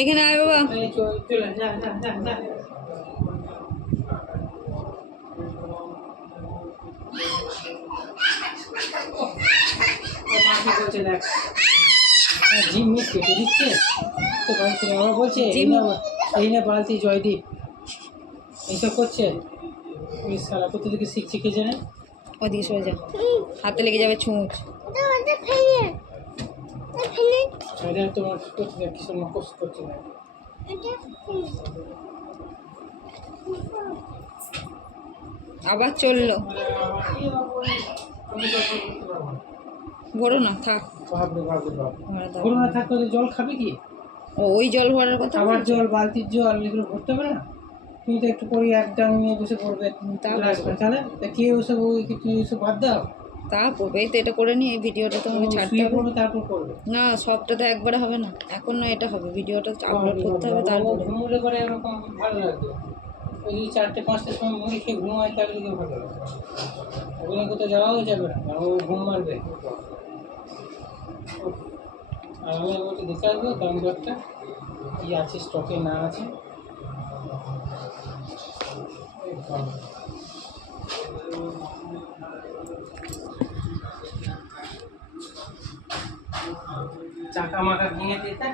এখানে আয় বাবা। জিনিস কেটে দিচ্ছে তো বাড়িতে আবার বলছে এই না বালতি জয়দীপ এইসব করছে ওই সারা কোথা থেকে শিখছে কে জানে। ওদিকে সরে যা, হাতে লেগে যাবে ছুঁচ। তোমার কিছু নকশ করছে না। আবার চললো, ভরো না থাক। ভরো না থাক, জল খাবে কি? ওই জল ভরার কথা, খাবার জল, বালতির জল, এগুলো ভরতে হবে না? তুমি তো একটু পরে এক ডাং নিয়ে বসে পড়বে, তাহলে কে ওসব তুমি ওসব বাদ দাও। তা করবে, এই তো এটা করে নিয়ে এই ভিডিওটা তোমাকে ছাড়তে হবে। তারপর করবে না, সবটা তো একবারে হবে না, এখন না এটা হবে, ভিডিওটা আপলোড করতে হবে তারপরে। ঘুমোলে পরে এরকম ভালো লাগবে। ওই যদি 4টে-5টার সময় মুড়ি খেয়ে ঘুমায় তাহলে কি ভালো লাগবে? ওখানে কোথাও যাওয়াও যাবে না, ও ঘুম মারবে। আর আমি একবার দেখে আসবো দাম দরটা কী আছে, স্টকে না আছে। চাকা মাকা ভেঙে দিতে